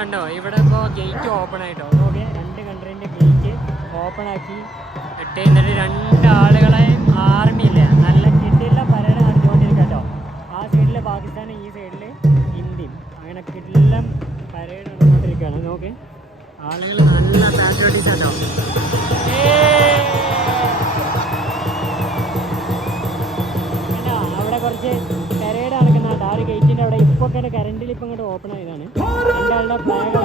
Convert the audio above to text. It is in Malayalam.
കണ്ടോ ഇവിടെ ഇപ്പോൾ ഗേറ്റ് ഓപ്പൺ ആയിട്ടോ. ഓക്കെ, 2 കൺട്രീൻ്റെ ഗേറ്റ് ഓപ്പൺ ആക്കി ഇട്ട് എന്നിട്ട് 2 ആളുകളെയും ആർമിയില്ല നല്ല കിഡിലുള്ള പരേഡ് നടത്തിക്കൊണ്ടിരിക്കുക കേട്ടോ. ആ സൈഡിൽ പാകിസ്ഥാനും ഈ സൈഡിൽ ഇന്ത്യയും അങ്ങനെ കിഡിലും പരേഡ് നടന്നുകൊണ്ടിരിക്കുകയാണ്. നോക്ക്, ആളുകൾ നല്ല പാട്രിയോട്ടിക്സ് കേട്ടോ. അവിടെ കുറച്ച് പരേഡ് നടക്കുന്നുണ്ട് ആ ഒരു ഗേറ്റിൻ്റെ അവിടെ. ഇപ്പോൾ കറണ്ടിൽ ഇപ്പം ഇങ്ങോട്ട് ഓപ്പൺ ആയതാണ്. 2 ആളുടെ ഫ്ലാഗ്